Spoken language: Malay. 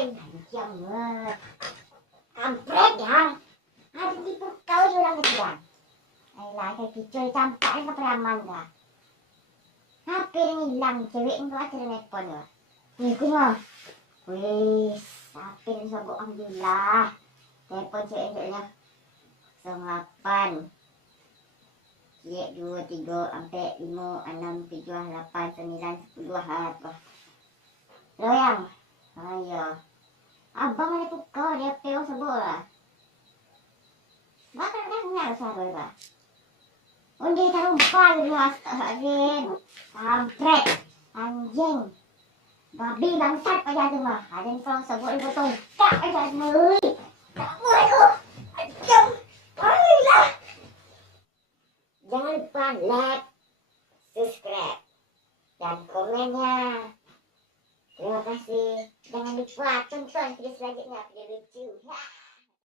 Diam. Kampret ya. Ada tipu kau orang ketiga. Ayolah, kayak kicau campak ni tak aman dah. Hampir hilang cewek ni buat telefon tu. Ni tengok. Wih, hampir sabuk alhamdulillah. Telefon cewek-ceweknya 08 cek 2 3 sampai 5 6 7 8 9 10 apa. Loyang. Ayo. Abang ada pukau dia peo sebut lah. Bakal dah kenal sahabat bah. Undi tarumpah dulu astagfirullahaladzim. Kampret. Anjing. Babi bangsat aja tu mah. Ada ni kalau sebut dia potong. Tak aja ni. Tak boleh tu. Anjing. Ayolah. Jangan lupa like, subscribe dan komennya. Terima kasih. Jangan lupa tonton video selanjutnya, video lucu.